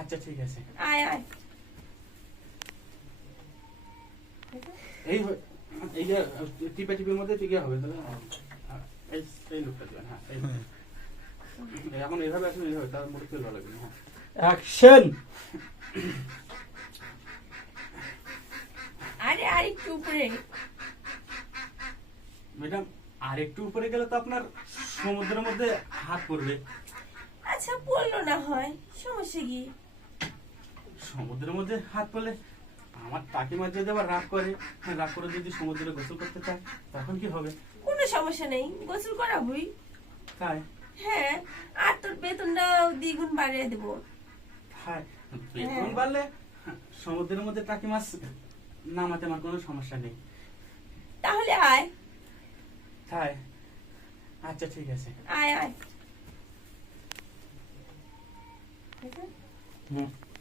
আচ্ছা ঠিক আছে। আয় আয়। এই এই যে টিপে টিপের মধ্যে টিকে হবে তাহলে এই এই লোকটা দিবেন হ্যাঁ এখন এইভাবে আসলে এইভাবে তার মোটে তেল ভালো লাগবে হ্যাঁ। অ্যাকশন! আরে আর একটু উপরে। ম্যাডাম আর একটু উপরে গেলে তো আপনার সমুদ্রের মধ্যে হাত পড়বে। আচ্ছা বলল না হয়। সমস্যা কি? সমুদ্রের মধ্যে হাত পড়লে আমার কাকিমা যদি আবার রাগ করে হ্যাঁ, রাগ করে যদি সমুদ্রে গোসল করতে চায় তখন কি হবে? কোনো সমস্যা নেই গোসল করাবই। তাই? হ্যাঁ আর তোর বেতনটা দ্বিগুণ বাড়িয়ে দেবো। হ্যাঁ। বেতন বাড়লে হ্যাঁ, সমুদ্রের মধ্যে টাকি মাছ নামাতে আমার কোনো সমস্যা নেই। তাহলে আয়। তাই? আচ্ছা ঠিক আছে। আয় আয়। 嗯。